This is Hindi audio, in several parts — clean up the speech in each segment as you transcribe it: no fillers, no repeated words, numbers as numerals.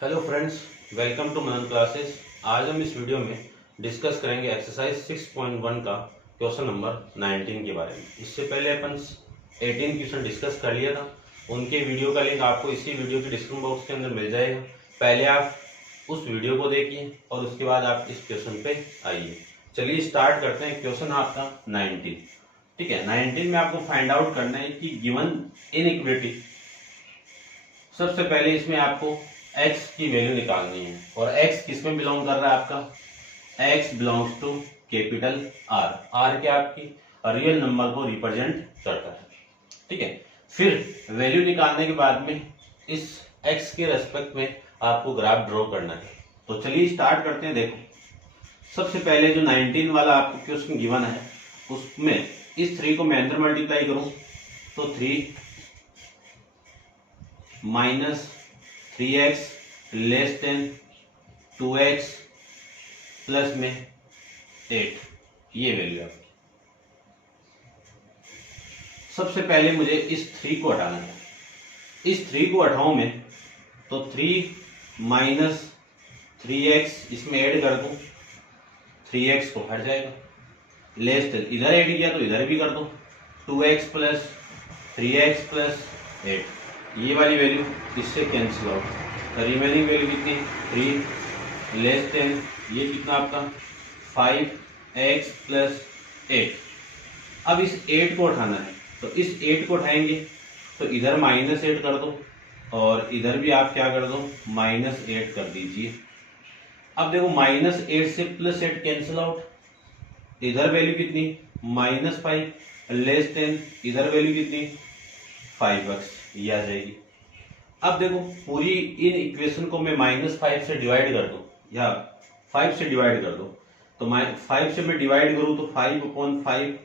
Hello friends, welcome to Manan classes. आज हम इस वीडियो में डिस्कस करेंगे एक्सरसाइज 6.1 का क्वेश्चन नंबर 19 के बारे में। इससे पहले अपन 18 क्वेश्चन डिस्कस कर लिया था। उनके वीडियो का लिंक आपको इसी वीडियो के डिस्क्रिप्शन बॉक्स के अंदर मिल जाएगा। पहले आप उस वीडियो को देखिए और उसके बाद आप इस क्वेश्चन पे आइए। चलिए स्टार्ट करते हैं। क्वेश्चन आपका 19, ठीक है। 19 में आपको फाइंड आउट करना है कि गिवन इनइक्वालिटी। सबसे पहले इसमें आपको x की वैल्यू निकालनी है और x किस में बिलोंग कर रहा है आपका x belongs to capital R। R क्या आपकी रियल नंबर को रिप्रेजेंट करता है, ठीक है। फिर वैल्यू निकालने के बाद में इस x के रेस्पेक्ट में आपको ग्राफ ड्रॉ करना है। तो चलिए स्टार्ट करते हैं। देखो, सबसे पहले जो 19 वाला आपको क्वेश्चन गिवन है उसमें इस 3 को मैं अंदर मल्टीप्लाई करूं तो 3 minus 3x less than 2x plus में 8, ये वैल्यू आपकी। सबसे पहले मुझे इस 3 को हटाना है। इस 3 को हटाऊं मैं तो 3 माइनस 3x इसमें ऐड कर दूं, 3x को हट जाएगा। लेस देन इधर ऐड किया तो इधर भी कर दो, 2x प्लस 3x प्लस 8, ये वाली वैल्यू इससे कैंसिल आउट। रिमेनिंग वैल्यू कितनी 3 लेस देन ये कितना आपका 5x प्लस 8। अब इस 8 को उठाना है तो इस 8 को उठाएंगे तो इधर माइनस 8 कर दो और इधर भी आप क्या कर दो माइनस 8 कर दीजिए। अब देखो माइनस 8 से प्लस 8 कैंसिल आउट। इधर वैल्यू कितनी -5 लेस देन इधर वैल्यू कितनी 5x, ये आ जाएगी। अब देखो पूरी इन इक्वेशन को मैं -5 से डिवाइड कर दूं या 5 से डिवाइड कर दूं तो 5 से मैं डिवाइड करूं तो 5/5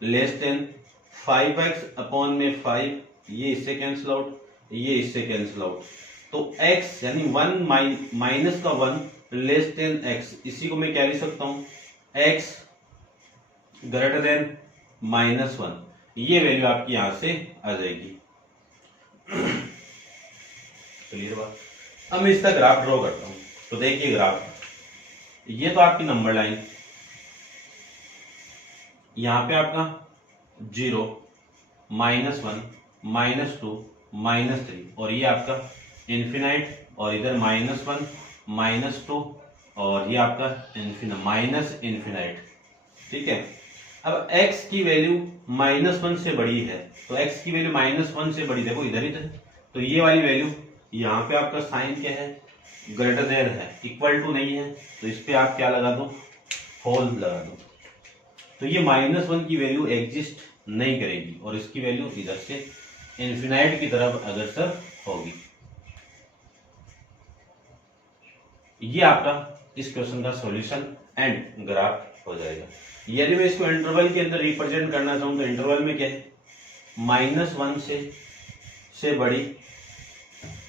लेस देन 5x अपॉन में 5, ये इससे कैंसिल आउट, ये इससे कैंसिल आउट। तो x यानी 1 माइनस का 1 लेस देन x, इसी को मैं क्या लिख सकता हूं x ग्रेटर देन -1, ये वैल्यू आपकी यहां से आ जाएगी। क्लियर बात। अब मैं इसका ग्राफ ड्रॉ करता हूं तो देखिए ग्राफ, ये तो आपकी नंबर लाइन, यहां पे आपका 0 -1 -2 -3 और ये आपका इन्फिनाइट और इधर -1 -2 और ये आपका माइनस इन्फिनाइट, ठीक है। अब x की वैल्यू -1 से बड़ी है तो x की वैल्यू -1 से बड़ी, देखो इधर ही तो ये वाली वैल्यू यहाँ पे आपका साइन क्या है ग्रेटर देन है, इक्वल टू नहीं है तो इस पे आप क्या लगा दो होल लगा दो। तो ये -1 की वैल्यू एग्जिस्ट नहीं करेगी और इसकी वैल्यू इधर से इन्फिनाइट की तरफ अग्रसर होगी। ये आपका इस क्वेश्चन का सॉल्यूशन एंड ग्राफ हो जाएगा। यदि मैं इसको इंटरवल के अंदर रिप्रेजेंट करना चाहूं तो इंटरवल में क्या है -1 से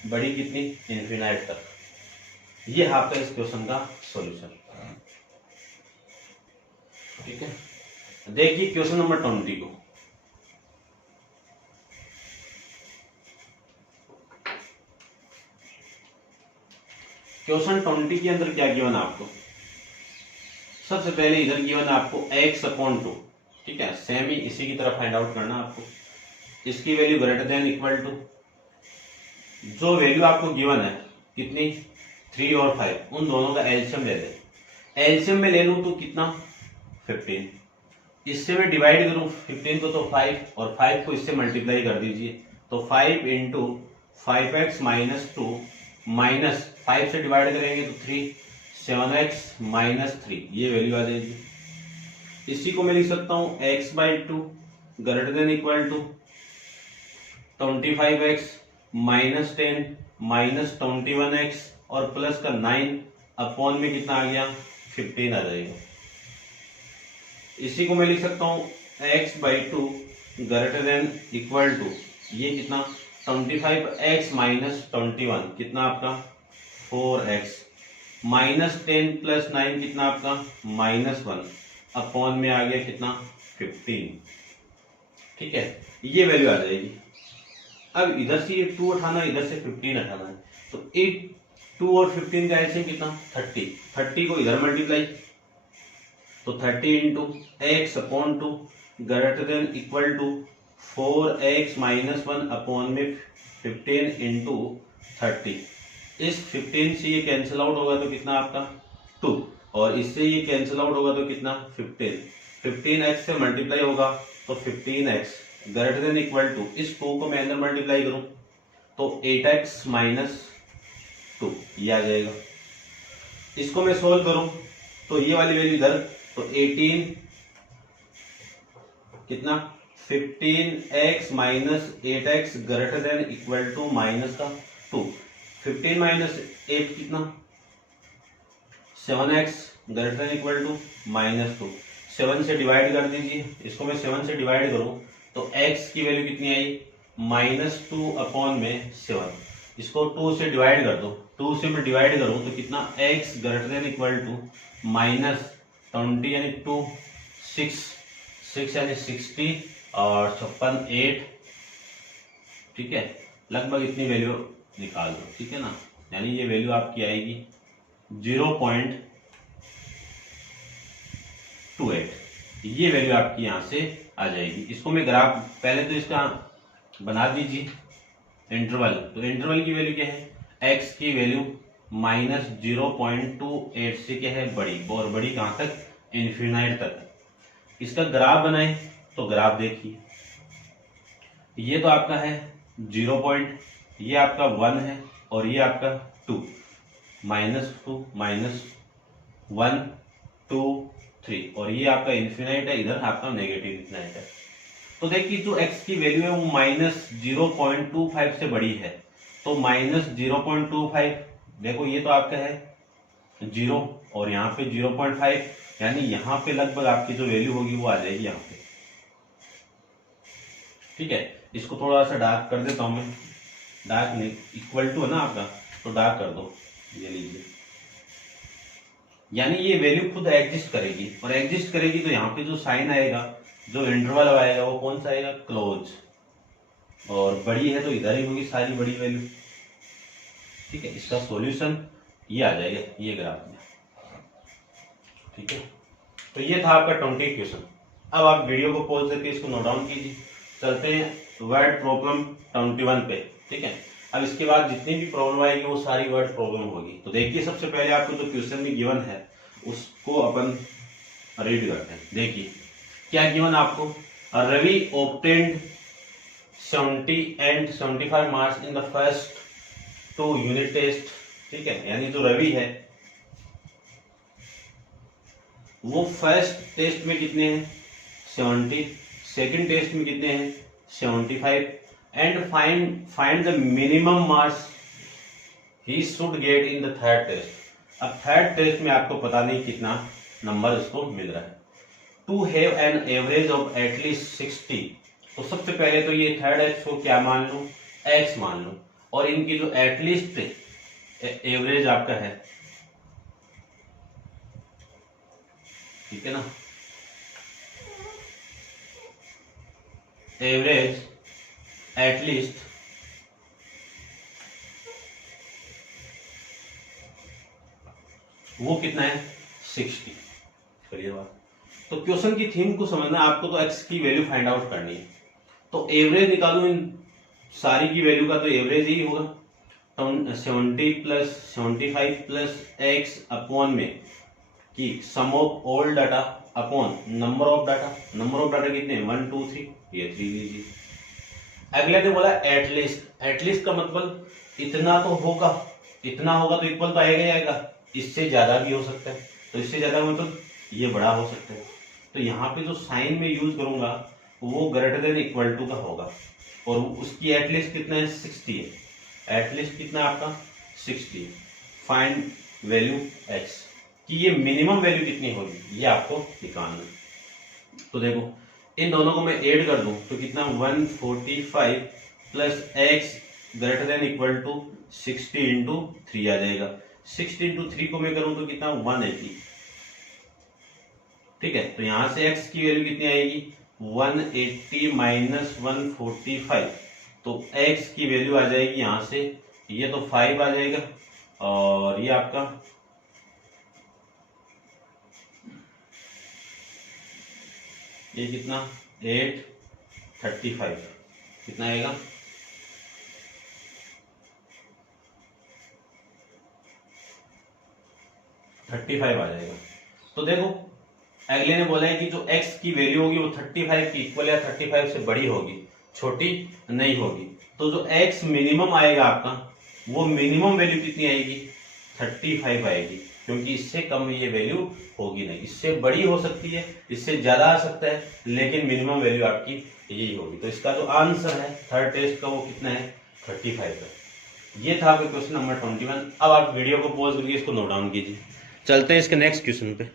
बड़ी कितनी इन्फिनाइट तक। ये आपका इस क्वेश्चन का सॉल्यूशन, ठीक है। देखिए क्वेश्चन नंबर 20 को। क्वेश्चन 20 के अंदर क्या गिवन आपको, सबसे पहले इधर गिवन आपको x/2, ठीक है। सेम ही इसी की तरफ फाइंड आउट करना आपको। इसकी value greater than equal to, जो वैल्यू आपको गिवन है कितनी 3 और 5, उन दोनों का एलसीएम ले लें। एलसीएम में ले लूं तो कितना 15, इससे मैं डिवाइड करूं 15 को तो 5 और 5 को इससे मल्टीप्लाई कर दीजिए तो 5 इंटू 5x -2 माइनस 5 से डिवाइड करेंगे तो 3 7x -3, ये वैल्यू आ जाएगी। इसी को मैं लिख सकता हूं x/2 greater than equal to 25x -10 -21x और प्लस का 9 अपॉन में कितना आ गया 15 आ जाएगा। इसी को मैं लिख सकता हूं x/2 greater than equal to ये कितना 25x -21 कितना आपका 4x -10 + 9 कितना आपका -1 अपॉन में आ गया कितना 15, ठीक है। ये वैल्यू आ जाएगी। अब इधर से ये 2 उठाना, इधर से 15 हटाना है तो 2 और 15 का एलसीएम कितना 30, 30 को इधर मल्टीप्लाई तो 30 into x upon 2 greater than equal to 4x minus 1 upon में 15 इंटू 30। इस 15 से ये कैंसिल आउट होगा तो कितना आपका 2 और इससे ये कैंसिल आउट होगा तो कितना 15, 15x से मल्टीप्लाई होगा तो 15x greater than equal to इस 2 को मैं अंदर मल्टीप्लाई करूं तो 8x माइनस 2 ये आ जाएगा। इसको मैं सोल्व करूं तो ये वाली वैल्यू इधर तो 18 कितना 15x minus 8x greater than equal to minus का 2, 15 माइनस 8 कितना 7x greater than equal to minus 2, 7 से डिवाइड कर दीजिए। इसको मैं 7 से डिवाइड करूं तो x की वैल्यू कितनी आई -2 अपॉन में 7। इसको 2 से डिवाइड कर दो, 2 से मैं डिवाइड करूं तो कितना x greater than equal to -20 यानी 2, 6 यानी 60 और 56 8, ठीक है, लगभग इतनी वैल्यू निकाल दो, ठीक है ना। यानी ये वैल्यू आपकी आएगी 0.28, ये वैल्यू आपकी यहां से आ जाएगी। इसको मैं ग्राफ पहले तो इसका बना दीजिए इंटरवल, तो इंटरवल की वैल्यू क्या है x की वैल्यू -0.28 से क्या है बड़ी, और बड़ी कहां तक इन्फिनाइट तक। इसका ग्राफ बनाए तो ग्राफ देखिए ये तो आपका है 0. ये आपका 1 है और ये आपका 2, -2 -1 2 3 और ये आपका इन्फिनाइट है, इधर आपका नेगेटिव इन्फिनाइट है। तो देखिए जो x की वैल्यू है वो -0.25 से बड़ी है तो -0.25, देखो ये तो आपका है 0 और यहाँ पे 0.5, यानी यहाँ पे लगभग आपकी जो वैल्यू होगी वो आ जाएगी यहाँ पे, ठीक है। इसको थोड़ा सा डार्क कर देता हूं मैं, डार्क नहीं इक्वल टू है ना आपका तो डार्क कर दो, ये लीजिए। यानी ये वैल्यू खुद एग्जिस्ट करेगी और एग्जिस्ट करेगी तो यहाँ पे जो साइन आएगा, जो इंटरवल आएगा वो कौन सा आएगा क्लोज, और बड़ी है तो इधर ही होगी सारी बड़ी वैल्यू, ठीक है। इसका सॉल्यूशन ये आ जाएगा ये ग्राफ में, ठीक है। तो ये था आपका 20 क्वेश्चन। अब आप वीडियो को पॉज करके इसको नोट डाउन कीजिए। चलते हैं वर्ड प्रॉब्लम 21 पे, ठीक है। अब इसके बाद जितनी भी प्रॉब्लम आएगी वो सारी वर्ड प्रॉब्लम होगी। तो देखिए सबसे पहले आपको जो क्वेश्चन में गिवन है उसको अपन रीड करते हैं। देखिए क्या गिवन आपको, Ravi obtained 70 and 75 marks in the first 2 unit test, ठीक है। यानी जो रवि है वो फर्स्ट टेस्ट में कितने हैं 70, सेकंड टेस्ट में कितने हैं 75 and find the minimum marks he should get in the third test. अब थर्ड टेस्ट में आपको पता नहीं कितना नंबर उसको मिल रहा है। To have an average of at least 60, तो सबसे पहले तो ये थर्ड एक्स को क्या मान लूं x मान लूं, और इनकी जो एटलीस्ट एवरेज आपका है, ठीक है ना, एवरेज एटलीस्ट वो कितना है 60, चलिए बात। तो क्वेश्चन की थीम को समझना, आपको तो x की वैल्यू फाइंड आउट करनी है। तो एवरेज निकालूं इन सारी की वैल्यू का, तो एवरेज ही होगा तो 70 प्लस 75 प्लस x अपॉन में कि sum of all data upon number of data. Number of data कितने 1 2 3, ये 3 लीजिए। अगले ने बोला एटलीस्ट, एटलीस्ट का मतलब इतना तो होगा, इतना होगा तो इक्वल तो आएगा ही आएगा, इससे ज्यादा भी हो सकता है, तो इससे ज्यादा मतलब ये बड़ा हो सकता है। तो यहाँ पे जो साइन में यूज करूंगा वो ग्रेटर देन इक्वल टू का होगा, और उसकी एटलीस्ट कितना है 60 है। एटलीस्ट कितना आपका 60। फाइंड वैल्यू x कि ये मिनिमम वैल्यू कितनी होगी ये आपको निकालना। तो देखो इन दोनों को मैं ऐड कर दूं तो कितना 145 plus x greater than equal to 60 into 3 आ जाएगा। 60 इंटू 3 को मैं करूं तो कितना 180, ठीक है। तो यहां से x की वैल्यू कितनी आएगी 180 माइनस 145, तो x की वैल्यू आ जाएगी यहां से, ये तो 5 आ जाएगा और ये आपका ये कितना 835 कितना आएगा 35 आ जाएगा। तो देखो अगले ने बोला है कि जो x की वैल्यू होगी वो 35 की इक्वल या 35 से बड़ी होगी, छोटी नहीं होगी। तो जो x मिनिमम आएगा आपका वो मिनिमम वैल्यू कितनी आएगी 35 आएगी, क्योंकि इससे कम ये वैल्यू होगी नहीं। इससे बड़ी हो सकती है, इससे ज्यादा आ सकता है, लेकिन मिनिमम वैल्यू आपकी यही होगी। तो इसका जो आंसर है थर्ड टेस्ट का वो कितना है 35 का। ये था आपका क्वेश्चन नंबर 21। अब आप वीडियो को पॉज करके इसको नोट डाउन कीजिए। चलते हैं इसके नेक्स्ट क्वेश्चन पे।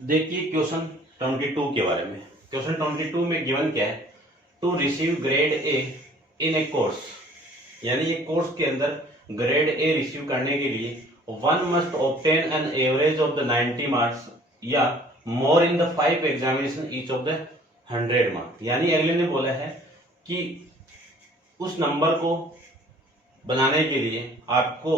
देखिए क्वेश्चन 22 के बारे में। क्वेश्चन 22 में गिवन क्या है, to receive grade A in a course, यानी ये कोर्स के अंदर ग्रेड ए रिसीव करने के लिए one must obtain an average of the 90 marks या more in the 5 examination each of the 100 marks. यानी अगले ने बोला है कि उस नंबर को बनाने के लिए आपको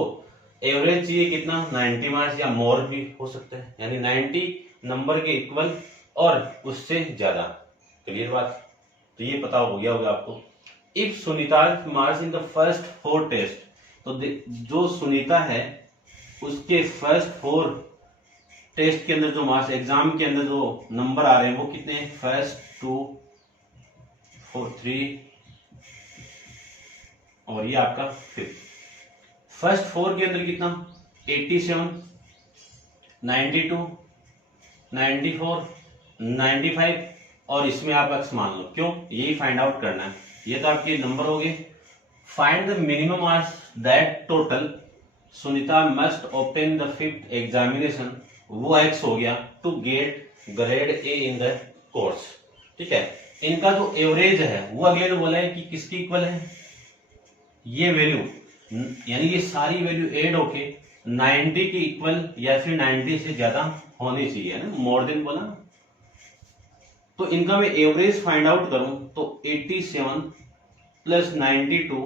एवरेज चाहिए कितना 90 मार्क्स या मोर भी हो सकता है, यानी 90 नंबर के इक्वल और उससे ज्यादा। क्लियर बात? तो ये पता हो गया होगा आपको। If Sunita marks in the first 4 test, तो जो सुनीता है उसके फर्स्ट 4 टेस्ट के अंदर जो मार्क्स, एग्जाम के अंदर जो नंबर आ रहे हैं वो कितने हैं, फर्स्ट 2 4 3 और ये आपका 5th। फर्स्ट 4 के अंदर कितना 87 92 94 95 और इसमें आप एक्स मान लो। क्यों? यही फाइंड आउट करना है। ये तो आपके नंबर हो गए। Find the minimum marks that total Sunita must obtain the 5th examination, वो एक्स हो गया, to get grade A in the course. ठीक है, इनका जो एवरेज है वो अगले ने बोला है कि किसकी इक्वल है, ये वैल्यू, यानी ये सारी वैल्यू एड होके 90 के इक्वल या फिर 90 से ज्यादा होनी चाहिए ना, मोर देन बोला। तो इनका मैं एवरेज फाइंड आउट करूं तो 87 plus 92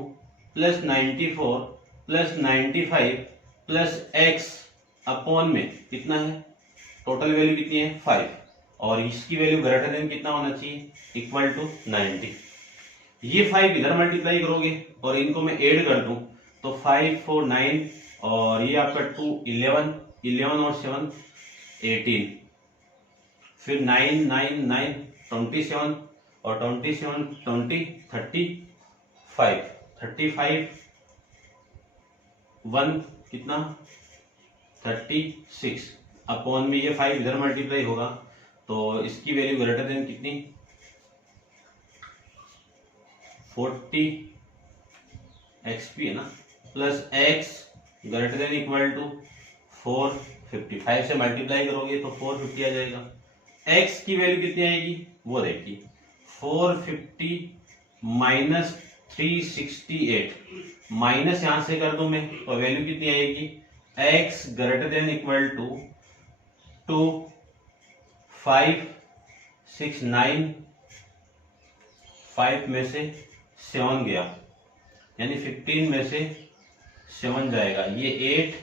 plus 94 plus 95 plus x upon में कितना है, टोटल वैल्यू कितनी है 5, और इसकी वैल्यू ग्रेटर देन कितना होना चाहिए, इक्वल टू 90। ये 5 इधर मल्टीप्लाई करोगे और इनको मैं ऐड कर दूं तो 5 4 9 और ये आपका 2 11 11 और 7 18, फिर 9 9 9 27 और 27 20 35 35 1 कितना 36 अपॉन में ये 5 इधर मल्टीप्लाई होगा तो इसकी वैल्यू ग्रेटर देन कितनी 40 XP है ना, plus x greater than equal to 450। से मल्टीप्लाई करोगे तो 450 आ जाएगा। x की वैल्यू कितनी आएगी वो देखिए, 450 माइनस 368, माइनस यहां से कर दूं मैं तो वैल्यू कितनी आएगी, x greater than equal to 2 5 6 9 5 में से 7 गया, यानी 15 में से 7 जाएगा, ये 8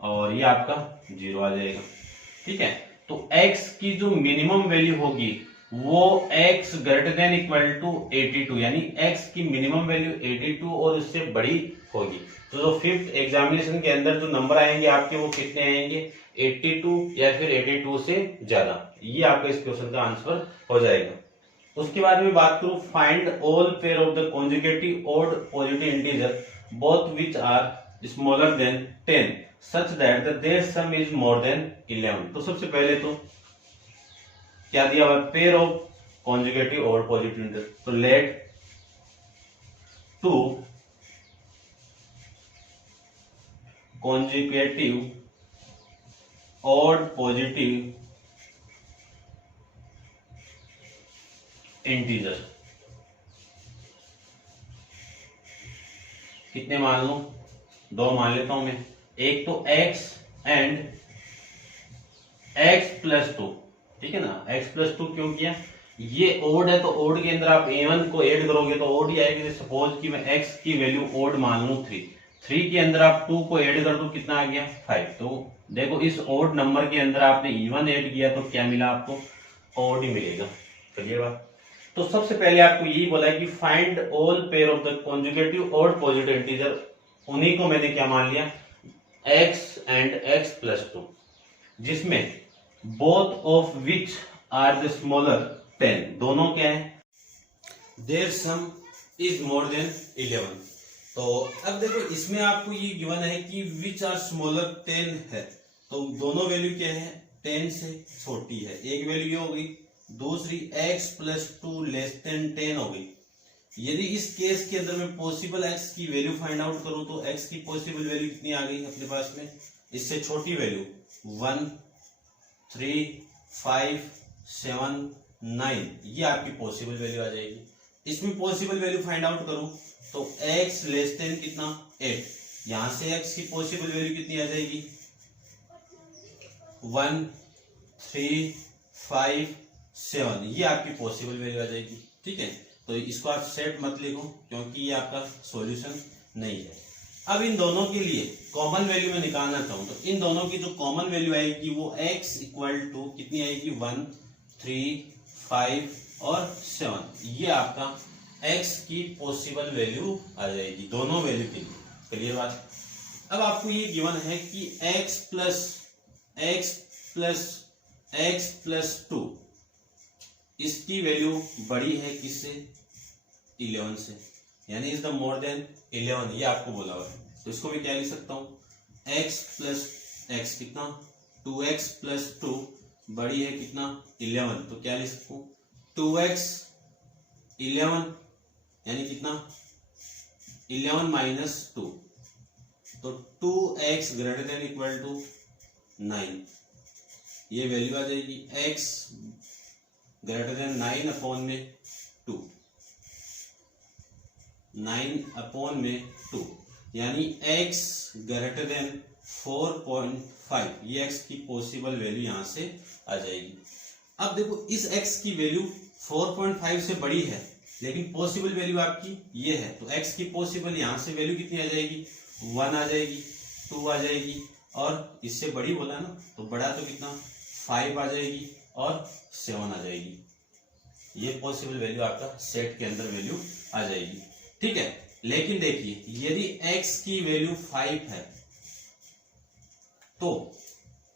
और ये आपका 0 आ जाएगा। ठीक है, तो x की जो मिनिमम वैल्यू होगी वो x greater than equal to 82, यानी x की मिनिमम वैल्यू 82 और उससे बड़ी होगी। तो जो 5th एग्जामिनेशन के अंदर जो नंबर आएंगे आपके वो कितने आएंगे, 82 या फिर 82 से ज्यादा। ये आपका इस क्वेश्चन का आंसर हो जाएगा। उसके बाद में बात करूं, find all pair of the consecutive odd positive integer both which are smaller than 10 such that the their sum is more than 11। तो सबसे पहले तो क्या दिया हुआ, pair of consecutive odd positive integer. तो let 2 consecutive odd positive integer कितने मान लो, 2 मान लेता हूं मैं। एक तो x एंड x प्लस 2, ठीक है ना, x प्लस 2 क्यों किया, ये ओड है तो ओड के अंदर आप a1 को ऐड करोगे तो ओड ही आएगी। सपोज कि मैं x की वैल्यू ओड मान लूं 3, 3 के अंदर आप 2 को ऐड कर दो, कितना आ गया 5। तो देखो इस ओड नंबर के अंदर आपने इवन ऐड किया तो क्या मिला आपको, ओड ही मिलेगा। क्लियर बात। तो सबसे पहले आपको यही बोला है कि find all pair of the conjugative और पॉजिटिव इंटीजर। उन्हीं को मैंने क्या मान लिया, x एंड x प्लस 2, जिसमें both of which are the smaller 10, दोनों क्या है, their sum is more than 11। तो अब देखो इसमें आपको ये गिवन है कि विच आर स्मॉलर 10 है, तो दोनों वैल्यू क्या है, 10 से छोटी है। एक वैल्यू ये हो गई, दूसरी x प्लस 2 लेस देन 10 हो गई। यदि इस केस के अंदर मैं पॉसिबल x की वैल्यू फाइंड आउट करूं तो x की पॉसिबल वैल्यू कितनी आ गई अपने पास में, इससे छोटी वैल्यू 1, 3, 5, 7, 9, ये आपकी पॉसिबल वैल्यू आ जाएगी। इसमें पॉसिबल वैल्यू फाइंड आउट करूं तो x लेस देन कितना 8, यहां से x की पॉसिबल वैल्यू कितनी आ जाएगी 1, 3, 5, 7, ये आपकी पॉसिबल वैल्यू आ जाएगी। ठीक है, तो इसको आप सेट मत लिखो क्योंकि ये आपका सॉल्यूशन नहीं है। अब इन दोनों के लिए कॉमन वैल्यू में निकालना चाहूं तो इन दोनों की जो कॉमन वैल्यू आएगी वो x इक्वल टू कितनी आएगी 1, 3, 5 और 7, ये आपका x की पॉसिबल वैल्यू आ जाएगी दोनों वैल्यू के लिए। क्लियर बात। अब आपको ये गिवन है कि x प्लस 2 इसकी वैल्यू बड़ी है किससे, 11 से, यानी इज द मोर देन 11, ये आपको बोला हुआ है। तो इसको मैं क्या लिख सकता हूं, x प्लस x कितना 2x प्लस 2 बड़ी है कितना 11, तो क्या लिख सकूं 2x 11 यानी कितना 11 माइनस 2, तो 2x greater than equal to 9, ये वैल्यू आ जाएगी x ग्रेटर देन 9 अपॉन में 2, 9 अपॉन में 2, यानी x ग्रेटर देन 4.5, ये x की पॉसिबल वैल्यू यहां से आ जाएगी। अब देखो इस x की वैल्यू 4.5 से बड़ी है लेकिन पॉसिबल वैल्यू आपकी ये है, तो x की पॉसिबल यहां से वैल्यू कितनी आ जाएगी 1 आ जाएगी, 2 आ जाएगी, और इससे बड़ी बोला ना तो बड़ा तो कितना 5 आ जाएगी और 7 आ जाएगी। ये पॉसिबल वैल्यू आपका सेट के अंदर वैल्यू आ जाएगी। ठीक है, लेकिन देखिए यदि x की वैल्यू 5 है तो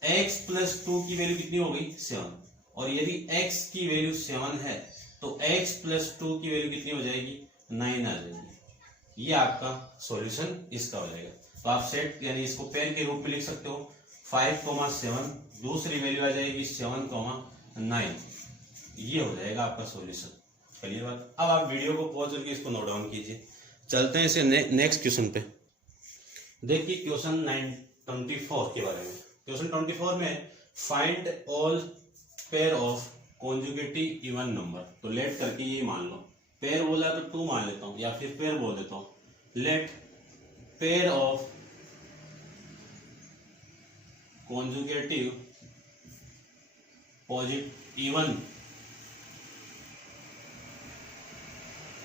x प्लस 2 की वैल्यू कितनी हो गई 7, और यदि x की वैल्यू 7 है तो x प्लस 2 की वैल्यू कितनी हो जाएगी 9 आ जाएगी। ये आपका सॉल्यूशन इसका हो जाएगा। तो आप सेट यानी इसको पेन के रूप में लिख सकते हो 5,7, दूसरी वैल्यू आ जाएगी 7,9, ये हो जाएगा आपका सॉल्यूशन। क्लियर बात। अब आप वीडियो को पॉज करके इसको नोट डाउन कीजिए। चलते हैं इसे नेक्स्ट क्वेश्चन पे। देखिए क्वेश्चन 24 के बारे में। क्वेश्चन 24 में find all pair of consecutive even number. तो लेट करके ये मान लो, पेयर बोला तो 2 मान लेता हूं या फिर पेयर बोल देता हूं। Let pair of consecutive even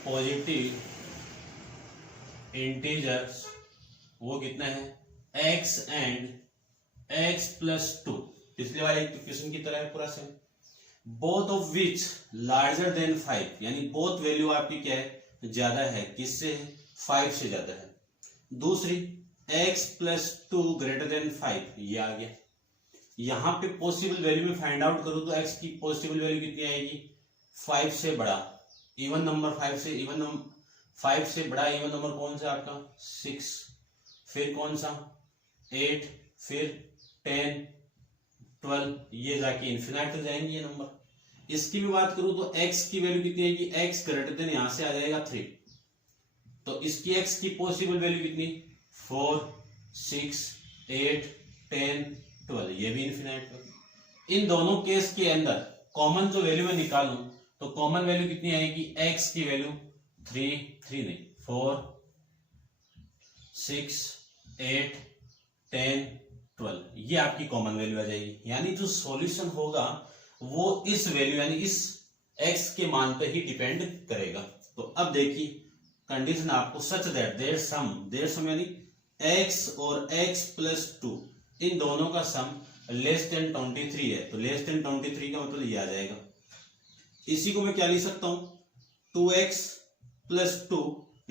positive integers वो कितना है x एंड x प्लस 2, पिछले वाले क्वेश्चन की तरह है पूरा same. Both of which larger than 5, यानी बोथ वैल्यू आपकी क्या है ज्यादा है, किससे है 5 से ज्यादा है। दूसरी x प्लस 2 ग्रेटर देन 5, ये आ गया। यहां पे पॉसिबल वैल्यू में फाइंड आउट करूं तो x की पॉसिबल वैल्यू कितनी आएगी 5 से बड़ा, इवन नंबर 5 से, इवन 5 से बड़ा इवन नंबर कौन सा आपका 6, फिर कौन सा 8, फिर 10, 12, ये जाके इन्फिनाइट तक जाएंगे ये नंबर। इसकी भी बात करूं तो x की वैल्यू कितनी आएगी, x ग्रेटर देन यहां से आ जाएगा 3, तो इसकी x की पॉसिबल वैल्यू कितनी 4, 6, 8, 10, 12, ये भी इन्फिनाइट। इन दोनों केस के अंदर कॉमन जो वैल्यू में निकालूं तो कॉमन वैल्यू कितनी आएगी, x की वैल्यू 3 नहीं 4, 6, 8, 10, 12, ये आपकी कॉमन वैल्यू आ जाएगी। यानी जो सॉल्यूशन होगा वो इस वैल्यू यानी इस x के मान पर ही डिपेंड करेगा। तो अब देखिए कंडीशन आपको सच दैट देयर सम यानी x और x प्लस 2 इन दोनों का सम लेस देन 23 है, तो लेस देन 23 का मतलब ये आ जाएगा। इसी को मैं क्या लिख सकता हूं, 2x प्लस 2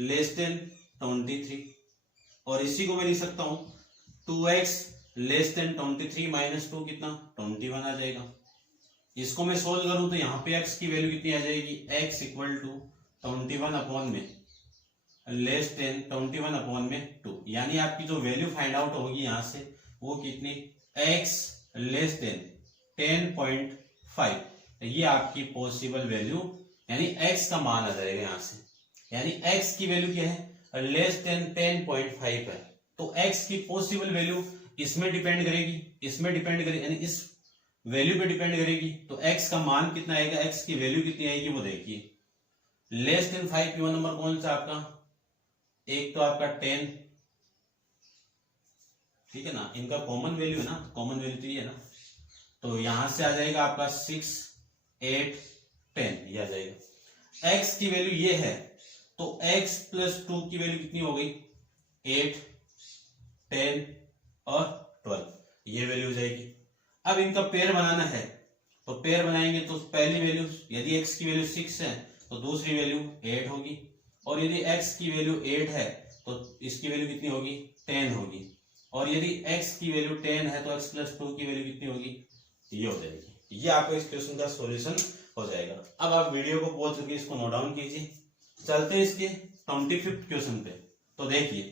लेस देन 23, और इसी को मैं लिख सकता हूं 2x लेस देन 23 माइनस 2 कितना 21 आ जाएगा। इसको मैं सोल्व करूं तो यहाँ पे x की वैल्यू कितनी आ जाएगी, x इक्वल टू 21 अपॉन में लेस देन 21 अपॉन में 2, यानी आपकी जो वैल्यू फाइंड आउट होगी यहाँ से वो कितनी, x लेस देन 10.5, ये आपकी पॉसिबल वैल्यू यानी x का मान आ जाएगा यहाँ से, यानी x की वैल्यू क्या है, लेस देन 10.5 है, तो x की पॉसिबल वैल्यू इसमें डिपेंड करेगी, इसमें डिपेंड करेगी, यानी इस वैल्यू पे डिपेंड करेगी, तो x का मान कितना आएगा, x की वैल्यू कितनी आएगी वो देखिए। लेस देन 5 पीवन नंबर कौन सा आपका, एक तो आपका 10, ठीक है ना, इनका कॉमन वैल्यू है ना, कॉमन वैल्यू तो ये है ना, तो यहां से आ जाएगा आपका 6, 8, 10 ये आ जाएगा। x की वैल्यू ये है, तो x प्लस 2 की वैल्यू कितनी हो गई, 8, 10 और 12, ये वैल्यू हो जाएगी। अब इनका पेयर बनाना है, तो पेयर बनाएंगे तो पहली वैल्यू यदि x की वैल्यू 6 है तो दूसरी वैल्यू 8 होगी, और यदि x की वैल्यू 8 है तो इसकी वैल्यू कितनी होगी, 10 होगी, और यदि x की वैल्यू 10 है तो x प्लस 2 की वैल्यू कितनी होगी, ये हो जाएगी। ये आपको इस क्वेश्चन का सॉल्यूशन हो जाएगा। अब आप वीडियो को पॉज करके इसको नोट डाउन कीजिए। चलते हैं इसके 25th क्वेश्चन पे। तो देखिए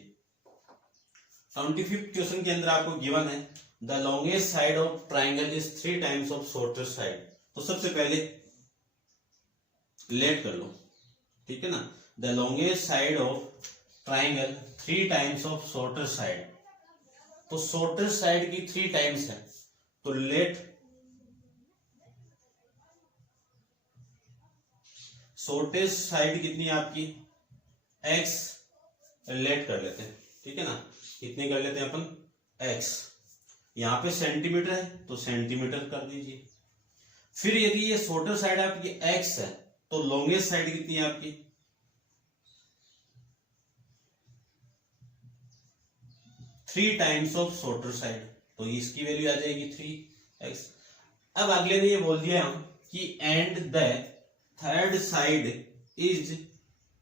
25th क्वेश्चन के अंदर आपको गिवन है the longest side of triangle is 3 times of shorter side. तो सबसे पहले लेट कर लो, ठीक है ना, the longest side of triangle 3 times of shorter side. तो शॉर्टर साइड की 3 टाइम्स है, तो लेट शॉर्टेस्ट साइड कितनी है आपकी, x लेट कर लेते हैं, ठीक है ना, कितने कर लेते हैं अपन, x, यहां पे सेंटीमीटर है तो सेंटीमीटर कर दीजिए। फिर यदि ये शॉर्टर साइड आपकी x है तो लॉन्गेस्ट साइड कितनी है आपकी, 3 टाइम्स ऑफ शॉर्टर साइड, तो इसकी वैल्यू आ जाएगी 3x। अब अगले ने ये बोल दिया हम कि and the third side is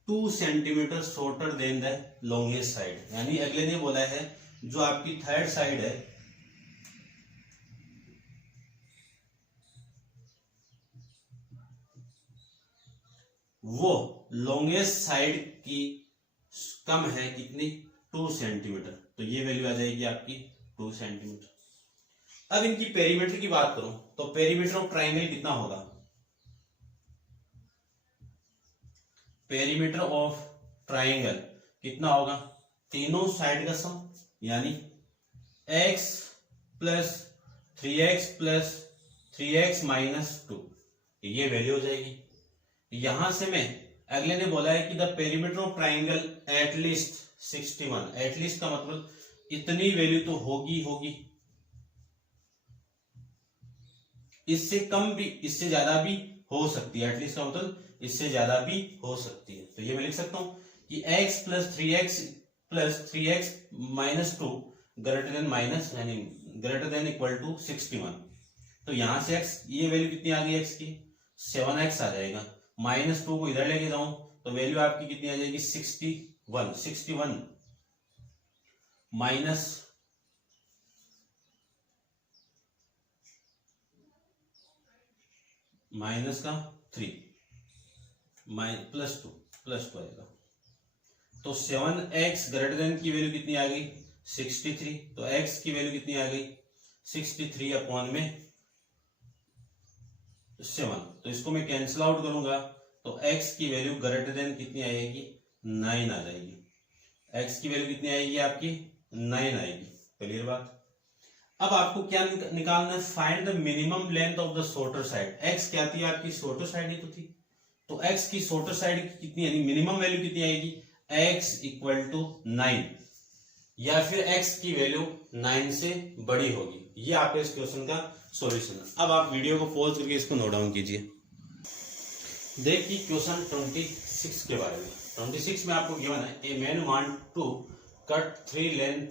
2 centimetre shorter than the longest side, यानी अगले ने बोला है जो आपकी थर्ड साइड है वो लॉन्गेस्ट साइड की कम है कितनी, 2 सेंटीमीटर, तो ये वैल्यू आ जाएगी आपकी 2 सेंटीमीटर। अब इनकी पेरीमीटर की बात करूं तो पेरीमीटर ऑफ ट्राइंगल कितना होगा, पेरीमीटर ऑफ ट्राइंगल कितना होगा, तीनों साइड का सम, यानी x plus 3x plus 3x minus 2, ये वैल्यू हो जाएगी। यहां से मैं अगले ने बोला है कि the perimeter of triangle at least 61, at least का मतलब इतनी वैल्यू तो होगी होगी, इससे कम भी इससे ज्यादा भी हो सकती है, एटलीस्ट का मतलब इससे ज्यादा भी हो सकती है। तो ये मैं लिख सकता हूं कि x plus 3x minus 2 greater then minus यानी ग्रेटर देन इक्वल टू 61। तो यहां से x, ये वैल्यू कितनी आ गई x की, 7x आ जाएगा, माइनस 2 को इधर लेके जाऊं तो वैल्यू आपकी कितनी आ जाएगी, 61 माइनस का 3 प्लस 2 आएगा, तो 7x ग्रेटर देन की वैल्यू कितनी आ गई, 63, तो x की वैल्यू कितनी आ गई, 63 अपॉन में 7, तो इसको मैं कैंसिल आउट करूंगा तो x की वैल्यू ग्रेटर देन कितनी आएगी, 9 आ जाएगी, x की वैल्यू कितनी आएगी आपकी, 9 आएगी। क्लियर बात। अब आपको क्या निकालना है, find the minimum length of the shorter side. x क्या थी आपकी, शॉर्टर साइड ही तो थी, तो x की शॉर्टर साइड कितनी यानी मिनिमम वैल्यू कितनी आएगी, x इक्वल टू 9, या फिर x की वैल्यू 9 से बड़ी होगी। ये आपके इस क्वेश्चन का सॉल्यूशन है। अब आप वीडियो को पॉज करके इसको नोट डाउन कीजिए। देखिए क्वेश्चन 26 के बारे में। 26 में आपको गिवन है a man want to cut 3 length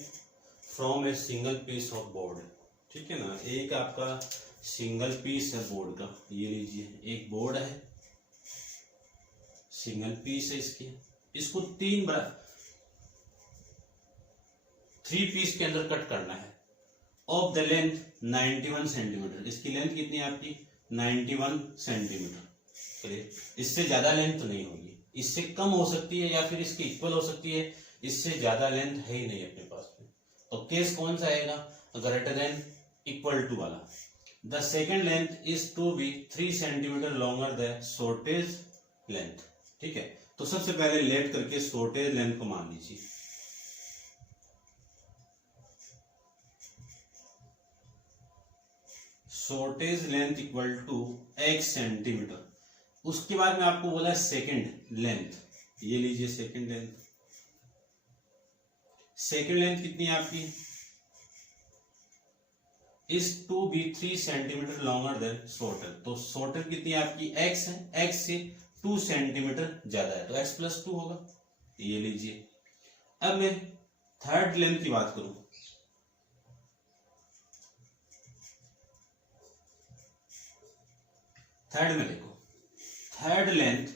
from a single piece of board. ठीक है ना, एक आपका सिंगल पीस है बोर्ड का, ये लीजिए एक बोर्ड है, सिंगल पीस है इसको 3 पीस के अंदर कट करना है। ऑफ द लेंथ 91 सेंटीमीटर, इसकी लेंथ कितनी है आपकी 91 सेंटीमीटर। इससे ज्यादा लेंथ तो नहीं होगी, इससे कम हो सकती है या फिर इसके इक्वल हो सकती है, इससे ज्यादा लेंथ है ही नहीं अपने पास में। तो केस कौन सा आएगा, ग्रेटर देन इक्वल टू वाला। The second length is to be 3 centimetre longer the shortest length. ठीक है, तो सबसे पहले लेट करके शॉर्टेज लेंथ को मान लीजिए। Shortest length equal to x centimetre. उसके बाद में आपको बोला सेकंड लेंथ, ये लीजिए सेकंड लेंथ। सेकंड लेंथ कितनी है आपकी, is to be 3 centimetre longer than shorter. तो शॉर्टर कितनी है आपकी x है, x से 2 सेंटीमीटर ज्यादा है तो x प्लस 2 होगा, ये लीजिए। अब मैं थर्ड लेंथ की बात करूं, थर्ड में देखो, third length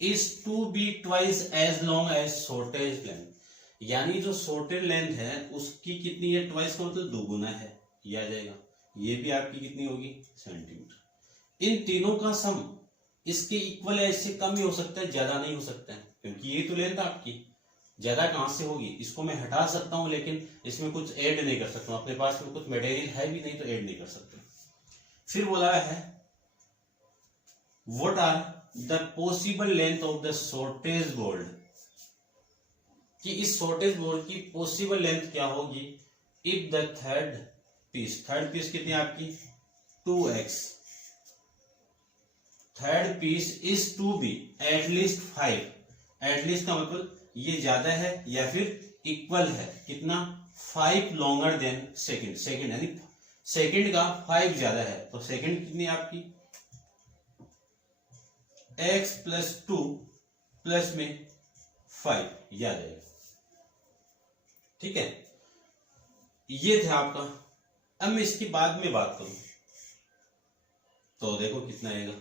is to be twice as long as shortest length. यानी जो शॉर्टेज लेंथ है उसकी कितनी है, ट्वाइस का मतलब दोगुना है, ये आ जाएगा। ये भी आपकी कितनी होगी सेंटीमीटर। इन तीनों का सम इसके इक्वल है, इससे कम ही हो सकता है, ज्यादा नहीं हो सकता है, क्योंकि ये तो लेंथ आपकी ज्यादा कहां से होगी। इसको मैं हटा सकता हूं लेकिन इसमें कुछ ऐड नहीं कर सकता हूं, अपने पास में कुछ मटेरियल है भी नहीं तो ऐड नहीं कर सकते। फिर बोला है what are the possible length of the shortest board, कि इस शॉर्टेज बोर्ड की पॉसिबल लेंथ क्या होगी। इफ द थर्ड पीस कितनी है आपकी 2x, third piece is to be at least 5, at least का मतलब ये ज्यादा है या फिर इक्वल है, कितना 5 लॉन्गर देन सेकंड, सेकंड यानी सेकंड का 5 ज्यादा है। तो सेकंड कितनी है आपकी x प्लस 2 प्लस में 5, ये आ जाएगा। ठीक है, ये था आपका। अब मैं इसके बाद में बात करूं तो देखो कितना आएगा,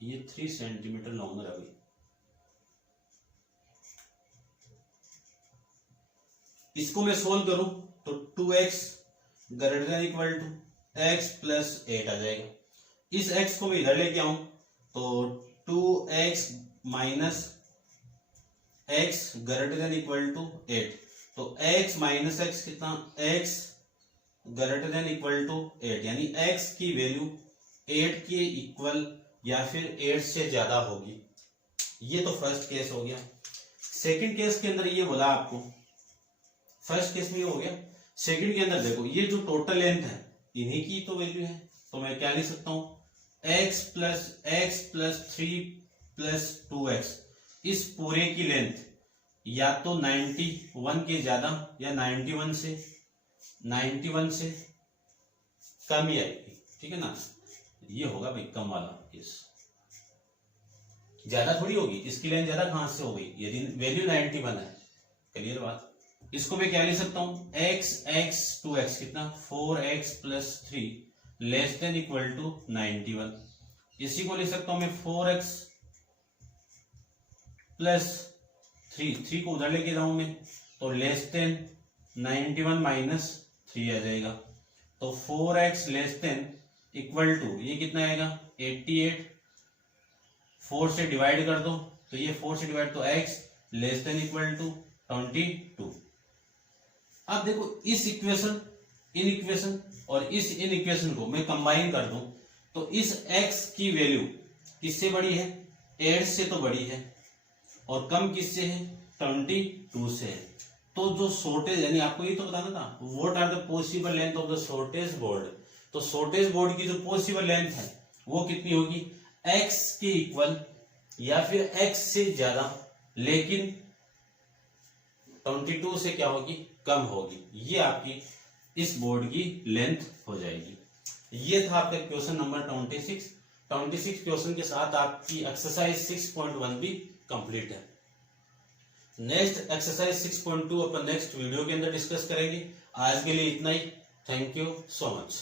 ये 3 सेंटीमीटर लॉन्गर है भाई। इसको मैं सोल्व करूं तो 2x greater than equal to x plus 8 आ जाएगा। इस x को मैं इधर लेके आऊं तो 2x minus x greater than equal to 8, तो x माइनस x कितना, x greater than equal to 8, यानी x की वैल्यू 8 के इक्वल या फिर 8 से ज्यादा होगी। ये तो फर्स्ट केस हो गया। सेकंड केस के अंदर ये बोला आपको, फर्स्ट केस में ये हो गया। सेकंड के अंदर देखो, ये जो टोटल लेंथ है इन्हीं की तो वैल्यू है, तो मैं क्या लिख सकता हूं x प्लस 3 प्लस 2x। इस पूरे की लेंथ या तो 91 के ज्यादा या 91 से कम ही आएगी। ठीक है ना, ये होगा भाई कम वाला केस, ज्यादा थोड़ी होगी, इसकी लेंथ ज्यादा कहां से हो गई, यदि वैल्यू 91 है। क्लियर बात। इसको मैं क्या लिख सकता हूं x 2x कितना 4x plus 3 less than equal to 91। इसी को लिख सकता हूं मैं 4x प्लस 3 को उधर लेके जाऊं मैं तो लेस देन 91 माइनस 3 आ जाएगा। तो 4x less than equal to ये कितना आएगा 88, 4 से डिवाइड कर दो तो ये 4 से डिवाइड तो x less than equal to 22। अब देखो इस इक्वेशन, इन इक्वेशन और इस इन इक्वेशन को मैं कंबाइन कर दूं तो इस x की वैल्यू किससे बड़ी है, 8 से तो बड़ी है, और कम किससे है 22 से है। तो जो शॉर्टेज, यानी आपको ये तो बताना था what are the possible length of the shortest board, तो शॉर्टेज बोर्ड की जो पॉसिबल लेंथ है वो कितनी होगी, x के इक्वल या फिर x से ज्यादा, लेकिन 22 से क्या होगी, कम होगी। ये आपकी इस बोर्ड की लेंथ हो जाएगी। ये था आपका क्वेश्चन नंबर 26 क्वेश्चन के साथ आपकी एक्सरसाइज 6.1 भी कंप्लीट है। नेक्स्ट एक्सरसाइज 6.2 अपन नेक्स्ट वीडियो के अंदर डिस्कस करेंगे। आज के लिए इतना ही। Thank you so much.